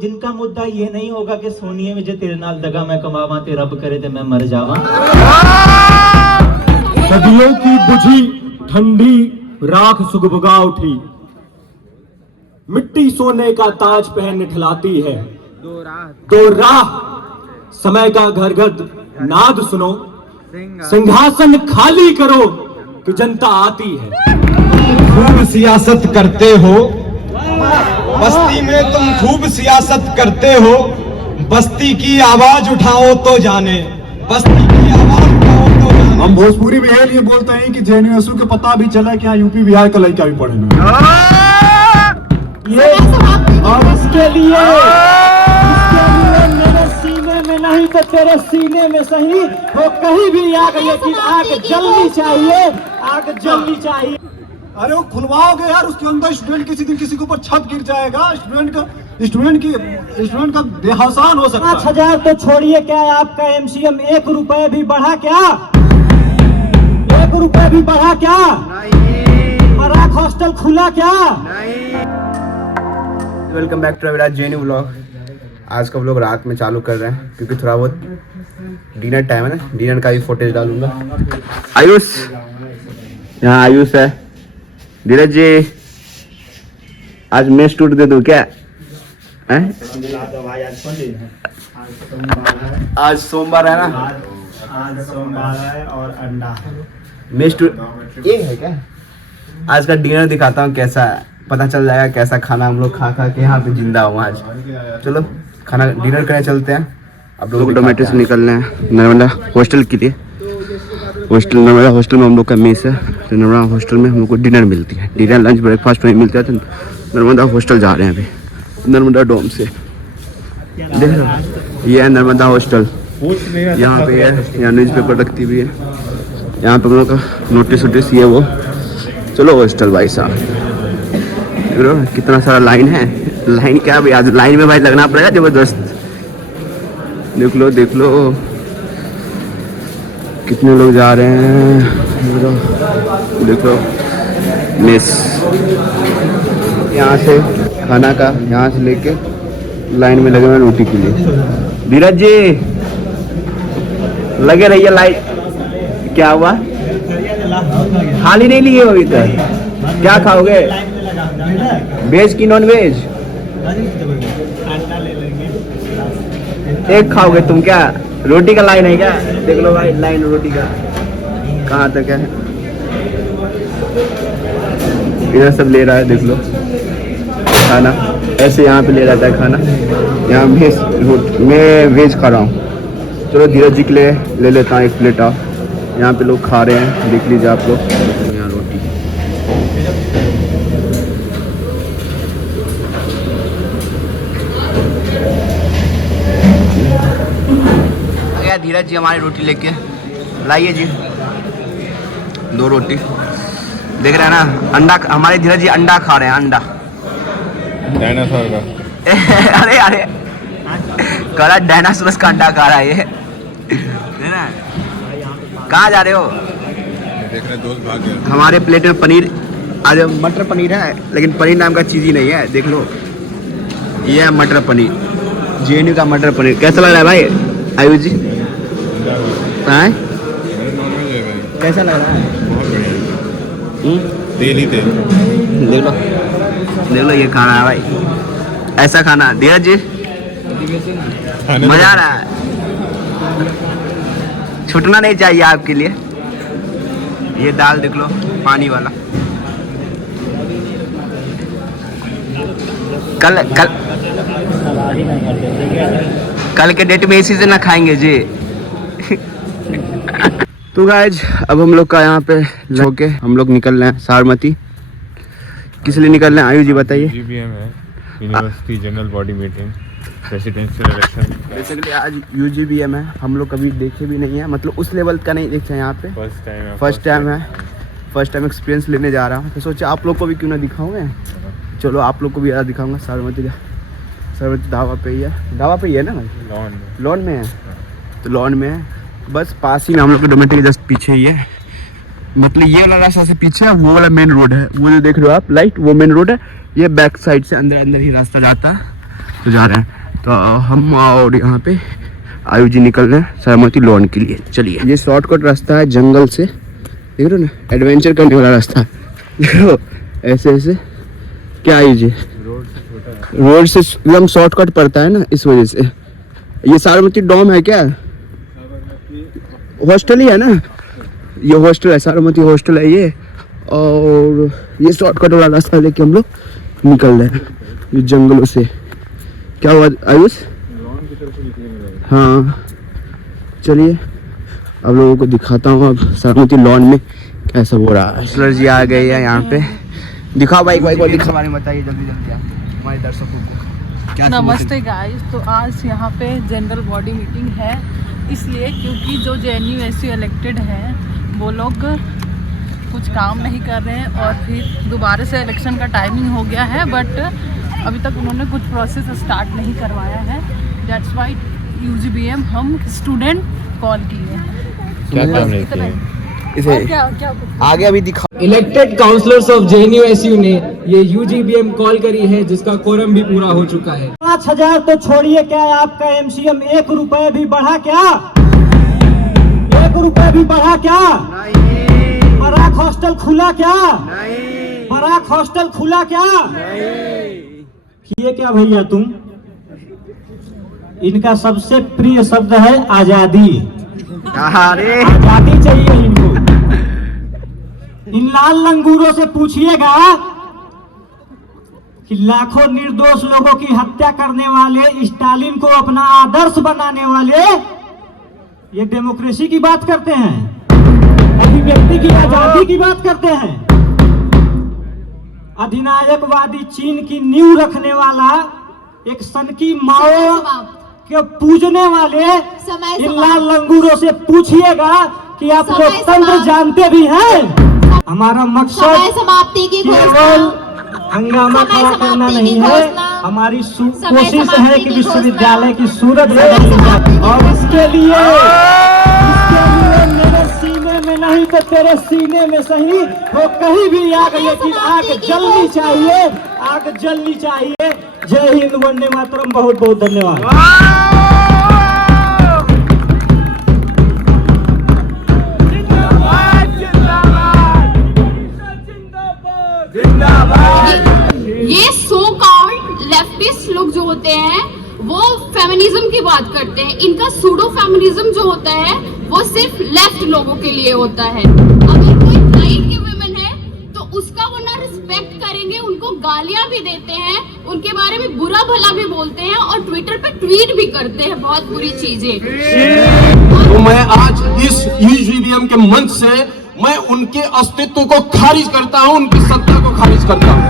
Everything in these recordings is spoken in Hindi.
जिनका मुद्दा ये नहीं होगा कि सोनिए में जो तेरे नाल दगा मैं कमावा ते रब करे ते मैं मर जावा। सदियों की बुझी ठंडी राख सुगबुगा उठी, मिट्टी सोने का ताज पहन निठलाती है। दो राह समय का घर घर नाद सुनो, सिंहासन खाली करो कि जनता आती है। खूब सियासत करते हो बस्ती में, तुम खूब सियासत करते हो, बस्ती की आवाज उठाओ तो जाने, बस्ती की आवाज उठाओ तो जाने। हम भोजपुरी में ये बोलते हैं कि जेएनयू के पता भी चला कि यहाँ यूपी बिहार का लड़का भी पढ़े ना। ये और इसके लिए मेरे सीने में नहीं तो तेरे सीने में सही वो कहीं भी आग, लेकिन आग जलनी चाहिए, आग जलनी चाहिए। अरे वो खुलवाओगे यार, उसके अंदर स्टूडेंट किसी दिन किसी के ऊपर छत गिर जाएगा, स्टूडेंट का देहावसान हो सकता है। 5,000 तो छोड़िए, क्या आपका एमसीएम 1 रुपए भी बढ़ा क्या? 1 रुपए भी बढ़ा क्या? मराठ हॉस्टल खुला क्या? Welcome back to Aviraj JNU vlog. आज का व्लॉग रात में चालू कर रहे हैं क्योंकि थोड़ा बहुत डिनर टाइम है ना, डिनर का भी फुटेज डालूंगा। आयुष, यहाँ आयुष है। धीरज जी, आज मैं टूट दे दूं क्या? आज सोमवार है ना, आज सोमवार है और अंडा मैं टूट ये है क्या? आज का डिनर दिखाता हूँ कैसा है, पता चल जाएगा कैसा खाना हम लोग खा के यहाँ पे जिंदा हूँ आज। चलो खाना डिनर करने चलते हैं। अब लोग टोमेटो से निकल रहे हैं नर्मदा हॉस्टल के लिए। नर्मदा हॉस्टल में हम लोग का मेस है, तो नर्मदा हॉस्टल में हम लोग को डिनर मिलती है, डिनर लंच ब्रेकफास्ट नहीं मिलता है। तो नर्मदा हॉस्टल जा रहे हैं अभी, नर्मदा डोम से। देख रहे हो, ये है नर्मदा हॉस्टल, यहाँ पे है, यहाँ न्यूज़पेपर रखती हुई है, यहाँ पे हम लोग का नोटिस ये वो। चलो हॉस्टल भाई साहब, कितना सारा लाइन है। लाइन क्या भाई, आज लाइन में भाई लगना पड़ेगा जबरदस्त। देख लो कितने लोग जा रहे हैं। देखो मेस, यहाँ से खाना का, यहाँ से लेके लाइन में लगे हुए रोटी के लिए। धीरज जी लगे रहिए लाइन। क्या हुआ, थाली नहीं लिए हो अभी तक? क्या खाओगे, वेज की नॉन वेज? एक खाओगे तुम क्या? रोटी का लाइन है क्या? देख लो भाई लाइन रोटी का कहाँ तक है। इधर सब ले रहा है, देख लो खाना ऐसे यहाँ पे ले रहा था खाना। यहाँ मैं वेज खा रहा हूँ। चलो धीरज जी के लिए ले लेता हूँ 1 प्लेट। यहाँ पे लोग खा रहे हैं, देख लीजिए आप लोग। यहाँ रोटी धीरज जी हमारी रोटी लेके लाइए जी, 2 रोटी। देख रहे हैं ना, अंडा हमारे धीरज जी अंडा खा रहे हैं, अंडा डायनासोर का। अरे करा डायनासोर का अंडा खा रहा है ये। कहाँ जा रहे हो? देख रहे दोस्त भाग गए। हमारे प्लेट में पनीर, आज मटर पनीर है, लेकिन पनीर नाम का चीज़ ही नहीं है। देख लो ये है मटर पनीर, जेएनयू का मटर पनीर। कैसा लग रहा है भाई आयुष जी? कैसा लग रहा है? तेल ही तेल। देख लो ये खाना है भाई, ऐसा खाना। धीरज जी मजा आ रहा है, छूटना नहीं चाहिए आपके लिए। ये दाल देख लो पानी वाला। कल के डेट में इसी से ना खाएंगे जी। तो गाइज अब हम लोग का यहाँ पे होके हम लोग निकल रहे हैं साबरमती। किस लिए निकल रहे हैं आयु जी बताइए? यूजीबीएम है, university general body meeting, presidential election. Basically आज यूजीबीएम है, हम लोग कभी देखे भी नहीं है, मतलब उस लेवल का नहीं देखे हैं यहाँ पे। फर्स्ट टाइम एक्सपीरियंस लेने जा रहा हूँ, तो सोचा आप लोग को भी क्यों ना दिखाऊंगे। चलो आप लोग को भी ज़्यादा दिखाऊंगा। साबरमती ढाबा पे ही है ना भाई? लॉन में है, तो लॉन में है, बस पास ही में हम लोग के डोमेटिक जस्ट पीछे ही है। मतलब ये वाला रास्ता से पीछे है, वो वाला मेन रोड है, वो जो देख रहे हो आप लाइट, वो मेन रोड है। ये बैक साइड से अंदर ही रास्ता जाता है। तो जा रहे हैं। तो हम और यहाँ पे आयु जी निकल रहे हैं साबरमती लॉन के लिए। चलिए, ये शॉर्टकट रास्ता है जंगल से, देख रहे हो ना, एडवेंचर करने वाला रास्ता देख रहे हो, ऐसे ऐसे। क्या आयु जी, रोड से एकदम शॉर्टकट पड़ता है ना, इस वजह से। ये साबरमती डॉम है क्या? हॉस्टल ही है ना, ये हॉस्टल है, साबरमती हॉस्टल है ये। और ये शॉर्टकट वाला रास्ता लेके हम लोग निकल रहे हैं ये जंगलों से। क्या हुआ आयुष? हाँ चलिए, अब लोगों को दिखाता हूँ अब साबरमती लॉन में क्या सब हो रहा है। सर जी आ गए हैं यहाँ पे, दिखाओ बाइक दिखा, बारे में बताइए जल्दी जल्दी हमारे दर्शकों को क्या। नमस्ते गाइस, तो आज यहाँ पे जनरल बॉडी मीटिंग है, इसलिए क्योंकि जो JNU-SU इलेक्टेड हैं वो लोग कुछ काम नहीं कर रहे हैं और फिर दोबारा से इलेक्शन का टाइमिंग हो गया है, बट अभी तक उन्होंने कुछ प्रोसेस स्टार्ट नहीं करवाया है। दैट्स वाई UGBM हम स्टूडेंट कॉल किए हैं। क्या काम नहीं किए इसे आगे अभी दिखा। इलेक्टेड काउंसलर्स ऑफ JNU-SU ने ये UGBM कॉल करी है, जिसका कोरम भी पूरा हो चुका है। 5,000 तो छोड़िए, क्या आपका MCM 1 रुपए भी बढ़ा क्या? 1 रुपए भी बढ़ा क्या? बराक हॉस्टल खुला क्या? बराक हॉस्टल खुला क्या? किए क्या भैया तुम? इनका सबसे प्रिय शब्द है आजादी। आजादी चाहिए इनको। इन लाल लंगूरों से पूछिएगा कि लाखों निर्दोष लोगों की हत्या करने वाले, स्टालिन को अपना आदर्श बनाने वाले, ये डेमोक्रेसी की बात करते हैं, अभिव्यक्ति की आजादी की बात करते हैं। अधिनायकवादी चीन की नींव रखने वाला, एक सनकी माओ के पूजने वाले इन लाल लंगूरों से पूछिएगा कि आप लोकतंत्र जानते भी हैं। हमारा मकसद समाप्ति की केवल हंगामा खड़ा करना नहीं है, हमारी कोशिश है कि विश्वविद्यालय की सूरत बदल जाए। और इसके लिए मेरे सीने में नहीं तो तेरे सीने में सही हो कहीं भी आग, लेकिन आग जलनी चाहिए, आग जलनी चाहिए। जय हिंद, वंदे मातरम। बहुत बहुत धन्यवाद। ये सो कॉल्ड लेफ्टिस्ट लोग जो होते हैं वो फेमिनिज्म की बात करते हैं। इनका सूडो फेमिनिज्म जो होता है वो सिर्फ लेफ्ट लोगों के लिए होता है। अगर कोई राइट के वुमेन है तो उसका वो ना रिस्पेक्ट करेंगे, उनको गालियां भी देते हैं, उनके बारे में बुरा भला भी बोलते हैं और ट्विटर पे ट्वीट भी करते हैं बहुत बुरी चीजें। तो मैं आज इस UGBM के मंच से मैं उनके अस्तित्व को खारिज करता हूं, उनकी सत्ता को खारिज करता हूं।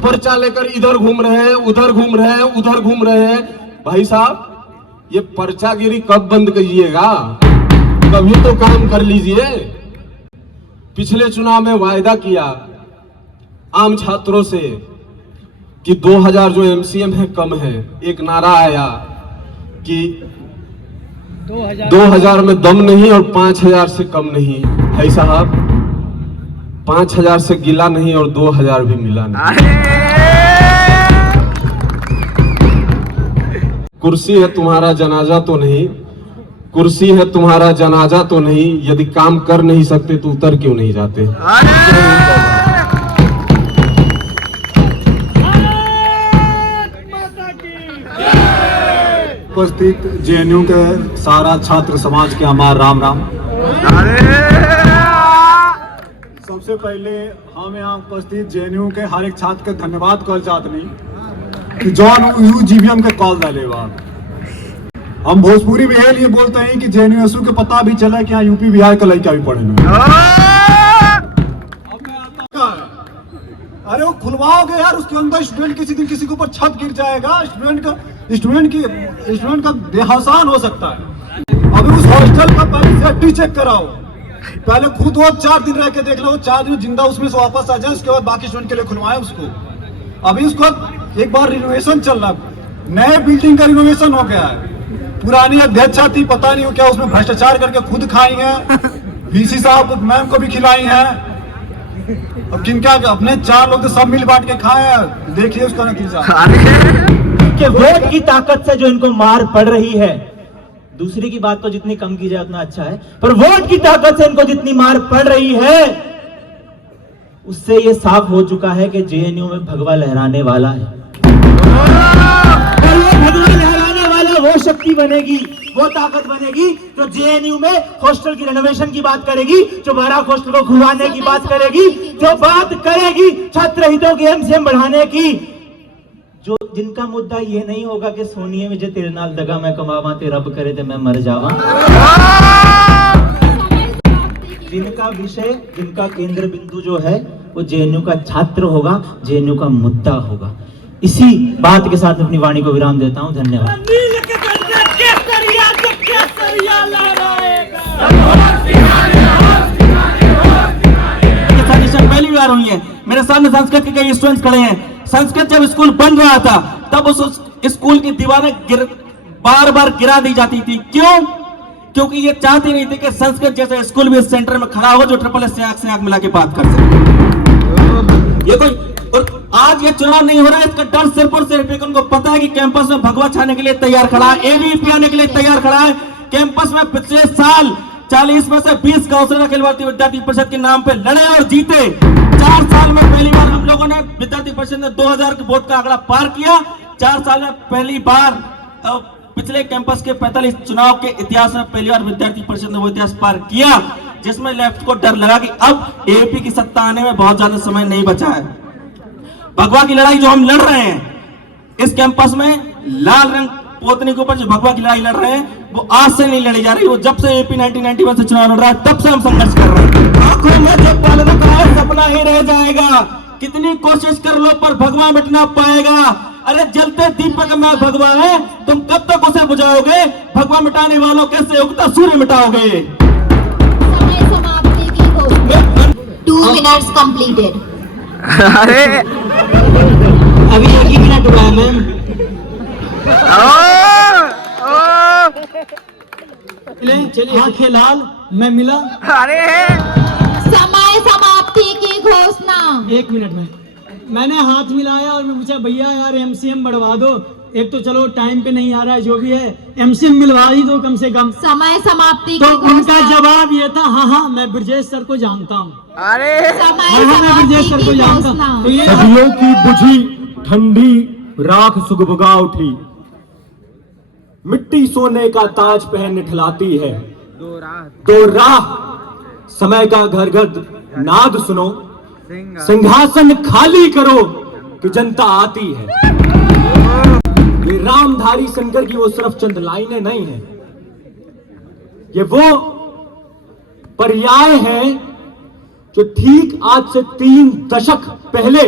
पर्चा लेकर इधर घूम रहे हैं, उधर घूम रहे हैं, उधर घूम रहे हैं। भाई साहब, ये पर्चागिरी कब बंद कीजिएगा? कभी तो काम कर लीजिए। पिछले चुनाव में वायदा किया आम छात्रों से कि 2000 जो MCM है कम है। एक नारा आया कि 2000 में दम नहीं और 5000 से कम नहीं। भाई साहब, 5000 से गिला नहीं और 2000 भी मिला नहीं। कुर्सी है तुम्हारा जनाजा तो नहीं, कुर्सी है तुम्हारा जनाजा तो नहीं। यदि काम कर नहीं सकते तो उतर क्यों नहीं जाते? उपस्थित JNU के सारा छात्र समाज के हमारा राम राम। सबसे पहले हम यहाँ उपस्थित JNU के हर एक छात्र के धन्यवाद कर चाहते नहीं कि जॉन UGBM के कॉल डाले बाद हम भोजपुरी में ये बोलते हैं कि JNU-SU के पता भी चला कि यहाँ UP बिहार का लड़का भी पढ़े। अरे वो खुलवाओगे यार, उसके अंदर स्टूडेंट किसी दिन किसी के ऊपर छत गिर जाएगा, स्टूडेंट का देहावसान हो सकता है। अभी उस हॉस्टल का पहले सेफ्टी चेक कराओ, पहले खुद वो 4 दिन रह के देख लो, 4 दिन जिंदा उसमें से वापस आ जाए, उसके बाद बाकी स्टूडेंट के लिए खुलवाए उसको। अभी उसको एक बार रिनोवेशन चल रहा, नए बिल्डिंग का रिनोवेशन हो गया है। पुरानी अध्यक्षा थी, पता नहीं क्या उसमें भ्रष्टाचार करके खुद खाई है, VC साहब मैम को भी खिलाई है। अब किनका अपने 4 लोग तो सब मिल बांट के खाए, देखिए उसका नतीजा। कि वोट की ताकत से जो इनको मार पड़ रही है, दूसरी की बात तो जितनी कम की जाए उतना अच्छा है, पर वोट की ताकत से इनको जितनी मार पड़ रही है उससे ये साफ हो चुका है कि जेएनयू में भगवा लहराने वाला है। और वो भगवा लहराने वाला वो शक्ति बनेगी, वो ताकत बनेगी जो जेएनयू में हॉस्टल की रेनोवेशन की बात करेगी, जो बाराक हॉस्टल को खुलवाने की बात करेगी, जो बात करेगी छात्र हितों की एमसीएम बढ़ाने की, जो जिनका मुद्दा ये नहीं होगा कि सोनिए मुझे तेरे नाल दगा मैं कमावा ते रब करे ते मैं मर जावा। जिनका विषय, जिनका केंद्र बिंदु जो है वो जेएनयू का छात्र होगा, जेएनयू का मुद्दा होगा। इसी बात के साथ अपनी वाणी को विराम देता हूं। धन्यवाद। पहली बार हुई है, मेरे सामने संस्कृत के कई स्टूडेंट्स खड़े हैं। संस्कृत जब स्कूल बन रहा था तब उस स्कूल की दीवारें बार बार गिरा दी जाती थी। क्यों? क्योंकि ये चाहती नहीं थी कि संस्कृत जैसा स्कूल भी इस सेंटर में खड़ा हो जो ट्रिपल एस से आंख मिला के बात कर सके। ये कोई और आज ये चुनाव नहीं हो रहा है, इसका डर सिर्फ और सिर्फ उनको पता है कि कैंपस में भगवा छाने के लिए तैयार खड़ा है, एबीवीपी आने के लिए तैयार खड़ा है। कैंपस में पिछले साल 40 में से 20 काउंसिलर अखिल भारतीय विद्यार्थी परिषद के नाम पे लड़े और जीते। 4 साल में पहली बार हम लोगों ने विद्यार्थी परिषद ने 2000 के वोट का आंकड़ा पार किया। 4 साल में पहली बार पिछले कैंपस के 45 चुनाव के इतिहास में पहली बार विद्यार्थी परिषद ने वो इतिहास पार किया जिसमें लेफ्ट को डर लगा कि अब एपी की सत्ता आने में बहुत ज्यादा समय नहीं बचा है। भगवा की लड़ाई जो हम लड़ रहे हैं इस कैंपस में लाल रंग पोतनी के ऊपर जो भगवा की लड़ाई लड़ रहे हैं वो आज से नहीं लड़ी जा रही, वो जब से एपी 1991 से चुनाव लड़ रहा है तब से हम संघर्ष कर रहे हैं। आंखों में जब पहले तो कहा सपना ही रह जाएगा, कितनी कोशिश कर लो पर भगवा मिट ना पाएगा। अरे जलते दीपक में भगवा है, तुम कब तक उसे बुझाओगे? भगवा मिटाने वालों कैसे उगता सूर्य मिटाओगे? समय समाप्ति की घोषणा। 2 minutes completed। अरे अभी 1 ही मिनट हुआ है मैम। आंखें लाल मैं मिला। अरे समय समाप्ति की घोषणा। 1 मिनट में मैंने हाथ मिलाया और मैं पूछा भैया यार एमसीएम बढ़वा दो, एक तो चलो टाइम पे नहीं आ रहा है जो भी है, एमसीएम मिलवा ही दो कम से कम। समय समाप्ति तो की उनका घोषणा। जवाब ये था हाँ मैं ब्रजेश सर को जानता हूँ। अरे समय मैं ब्रजेश सर समाप्ति को की जानता हूँ। घोषणा। तो ये सदियों की बुझी ठंडी राख सुगबुगा उठी, मिट्टी सोने का ताज पहन निठलाती है। दो राह समय का घर घर नाद सुनो, सिंहासन खाली करो कि जनता आती है। ये रामधारी शंकर की वो सिर्फ चंद लाइनें नहीं है, ये वो पर्याय है जो ठीक आज से 3 दशक पहले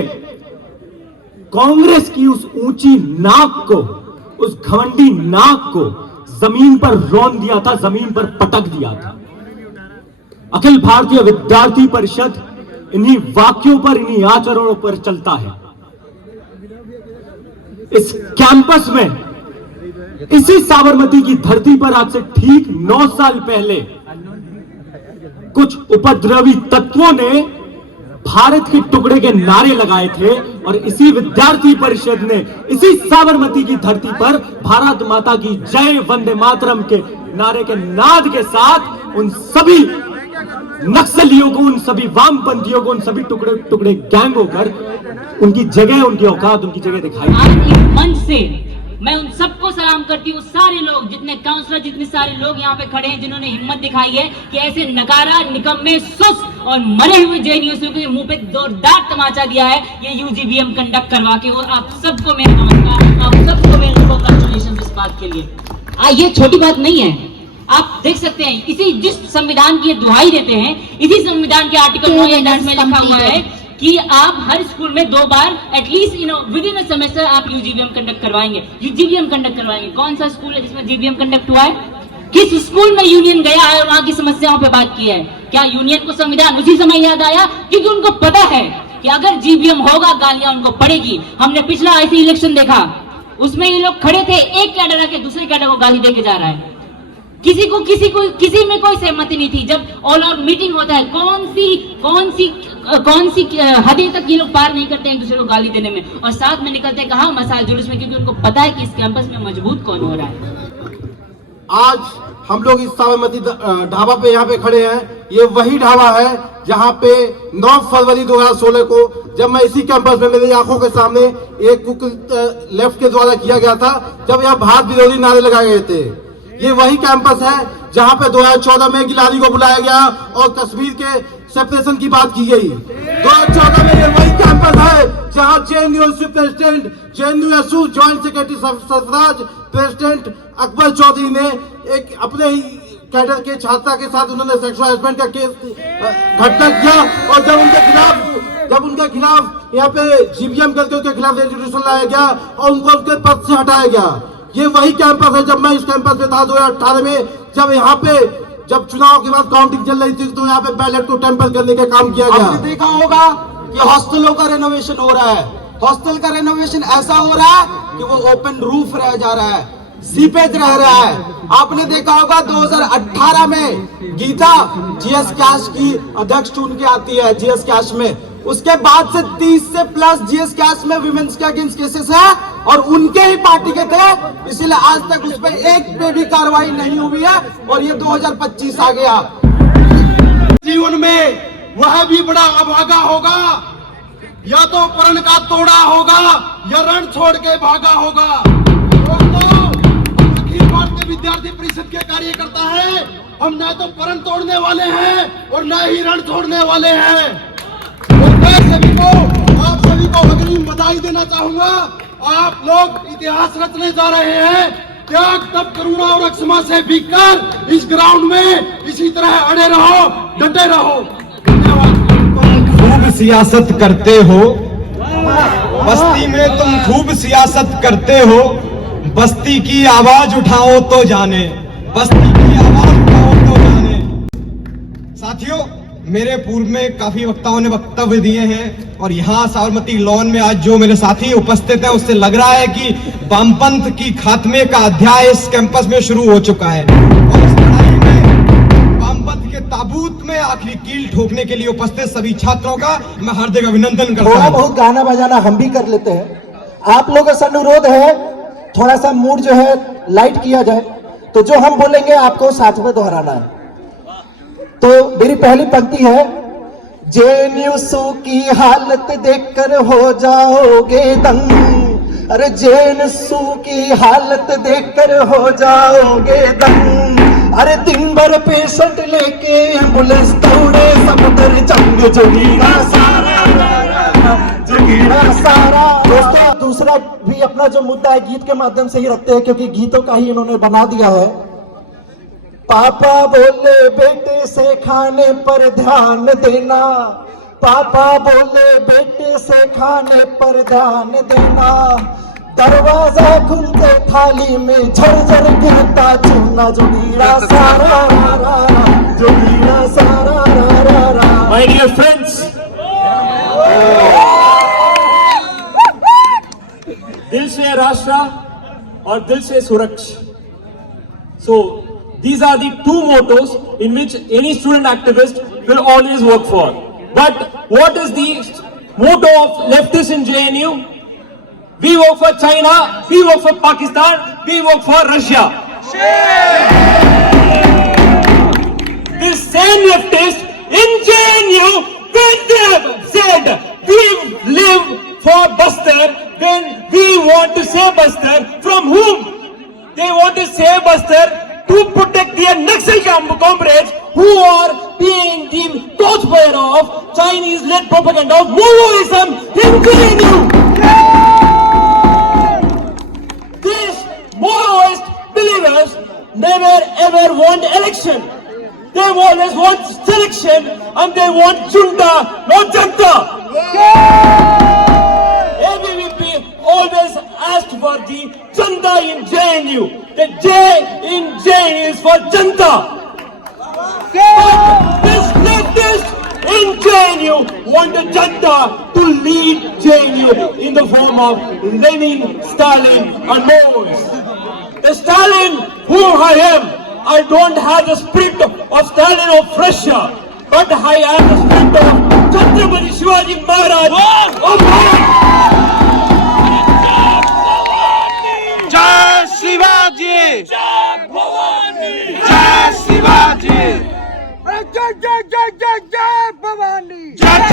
कांग्रेस की उस ऊंची नाक को, उस घमंडी नाक को जमीन पर रौंद दिया था, जमीन पर पटक दिया था। अखिल भारतीय विद्यार्थी परिषद इन्हीं वाक्यों पर, इन्हीं आचरणों पर चलता है। इस कैंपस में, इसी साबरमती की धरती पर आज से ठीक 9 साल पहले कुछ उपद्रवी तत्वों ने भारत के टुकड़े के नारे लगाए थे और इसी विद्यार्थी परिषद ने इसी साबरमती की धरती पर भारत माता की जय, वंदे मातरम के नारे के नाद के साथ उन सभी नक्सलियों को, उन सभी वामपंथियों को, उन सभी टुकड़े टुकड़े गैंग होकर उनकी जगह, उनकी औकात, उनकी जगह दिखाई। आज इस मंच से मैं उन सबको सलाम करती हूँ, सारे लोग, जितने काउंसलर, जितने सारे लोग यहाँ पे खड़े हैं जिन्होंने हिम्मत दिखाई है कि ऐसे नकारा, निकम्मे, सुस्त और मरे हुए जेएनयू के मुंह पे जोरदार तमाचा दिया है ये यूजीबीएम कंडक्ट करवा के। और आप सबको मेरा नमस्कार, आप सबको मेरे कांग्रेचुलेशन इस बात के लिए। ये छोटी बात नहीं है, आप देख सकते हैं इसी जिस संविधान की दुहाई देते हैं, इसी संविधान के आर्टिकल 9 में लिखा हुआ है कि आप हर स्कूल में 2 बार at least within a semester आप यूजीबीएम कंडक्ट करवाएंगे, यूजीबीएम कंडक्ट करवाएंगे। कौन सा स्कूल है जिसमें जीबीएम कंडक्ट हुआ है? किस स्कूल में यूनियन गया है और वहां की समस्याओं पे बात की है? क्या यूनियन को संविधान उसी समय याद आया? क्योंकि उनको पता है कि अगर जीबीएम होगा गालियां उनको पड़ेगी। हमने पिछला ऐसी इलेक्शन देखा, उसमें ये लोग खड़े थे, एक कैडर आके दूसरे कैडर को गाली देके जा रहा है। किसी में कोई सहमति नहीं थी। जब ऑल आउट मीटिंग होता है, कौन सी कौन सी हदें तक ये लोग पार नहीं करते हैं एक दूसरे को गाली देने में, और साथ में निकलते हैं कहाँ मसाल जुलूस में, क्योंकि उनको पता है कि इस कैंपस में मजबूत कौन हो रहा है। आज हम लोग इस साबरमती ढाबा पे यहाँ पे खड़े हैं। ये वही ढाबा है जहाँ पे 9 फरवरी 2016 को जब मैं इसी कैंपस में मेरी आंखों के सामने एक कुक लेफ्ट के द्वारा किया गया था, जब यहाँ भारत विरोधी नारे लगाए गए थे। ये वही कैंपस है जहाँ पे 2014 में गिलानी को बुलाया गया और कश्मीर के सेपरेशन की बात की गई। 2014 में ये वही कैंपस है जहाँ JNU president, JNU joint secretary Sarfaraz, president Akbar Chaudhary ने एक अपने ही कैडर के छात्रा के साथ उन्होंने सेक्सुअल हरासमेंट का केस घटना किया, और जब उनके खिलाफ यहाँ पे GBM करके उनके खिलाफ रेजोल्यूशन लाया गया और उनको उनके पद से हटाया गया। ये वही कैंपस है जब मैं इस कैंपस में था 2018 में, जब चुनाव के बाद काउंटिंग चल रही थी तो यहाँ पे बैलेट को टेम्पर करने का काम किया गया। आपने देखा होगा कि हॉस्टलों का रेनोवेशन हो रहा है। हॉस्टल का रेनोवेशन ऐसा हो रहा है कि वो ओपन रूफ रह जा रहा है, सीपेज रह रहा है। आपने देखा होगा 2018 में गीता GS कैश की अध्यक्ष चुन के आती है GS कैश में, उसके बाद से 30 से प्लस GS कैश में विमेंस के अगेंस्ट केसेस है और उनके ही पार्टी के थे, इसीलिए आज तक उस पर एक पे भी कार्रवाई नहीं हुई है और ये 2025 आ गया। जीवन में वह भी बड़ा अभागा होगा, या तो प्रण का तोड़ा होगा या रण छोड़ के भागा होगा। अखिल भारतीय विद्यार्थी परिषद के कार्यकर्ता है, हम न तो प्रण तोड़ने वाले हैं और न ही रण छोड़ने वाले हैं। आप सभी को अग्रिम बधाई देना चाहूंगा। आप लोग इतिहास रचने जा रहे हैं। त्याग तप करुणा और क्षमा से भीगकर इस ग्राउंड में इसी तरह अड़े रहो, डटे रहो। खूब सियासत करते हो बस्ती में, तुम खूब सियासत करते हो। बस्ती की आवाज उठाओ तो जाने, बस्ती की आवाज उठाओ तो जाने। साथियों, मेरे पूर्व में काफी वक्ताओं ने वक्तव्य दिए हैं और यहाँ साबरमती लॉन में आज जो मेरे साथी उपस्थित हैं उससे लग रहा है कि वामपंथ की खात्मे का अध्याय इस कैंपस में शुरू हो चुका है और इस लड़ाई में वामपंथ के ताबूत में आखिरी कील ठोकने के लिए उपस्थित सभी छात्रों का मैं हार्दिक अभिनंदन करता हूँ। थोड़ा बहुत गाना बजाना हम भी कर लेते हैं। आप लोगों से अनुरोध है थोड़ा सा मूड जो है लाइट किया जाए, तो जो हम बोलेंगे आपको साथ में दोहराना है। तो मेरी पहली पंक्ति है, JNU की हालत देखकर हो जाओगे दंग, अरे JNU की हालत देखकर हो जाओगे दंग। अरे दिन भर पेशेंट लेके एम्बुलेंस दौड़े समुद्र जंग, जोगीरा सारा जोगीरा सारा। दोस्तों, दूसरा भी अपना जो मुद्दा है गीत के माध्यम से ही रखते हैं, क्योंकि गीतों का ही इन्होंने बना दिया है। पापा बोले बेटे से खाने पर ध्यान देना, पापा बोले बेटे से खाने पर ध्यान देना। दरवाजा खुलते थाली में झरझर गिरता चूना, जोगीरा सारा रा रा रा, जोगीरा सारा रा रा रा। My dear friends, दिल से राष्ट्र और दिल से सुरक्षा. So these are the two mottos in which any student activist will always work for. But what is the motto of leftists in JNU? We work for China, we work for Pakistan, we work for Russia. This same leftist in JNU with them said we live for Bastar when we want to save Bastar. From whom? They want to save Bastar to protect their Naxal comrades who are being the torchbearer of Chinese-led propaganda of Moloism in JNU. These Moloist believers never ever want election. They always want selection and they want junta, not janta. ABVP always asked for the janta in JNU. The J in JNU is for janta. But this leftist in JNU want the janta to lead JNU in the form of Lenin, Stalin and Mos. The Stalin who I am, I don't have the spirit of Stalin of Russia, but I have the spirit of Chhatrapati Shivaji Maharaj जय शिवाजी, जय शिवाजी, जय जय जय जय जय भवानी, जय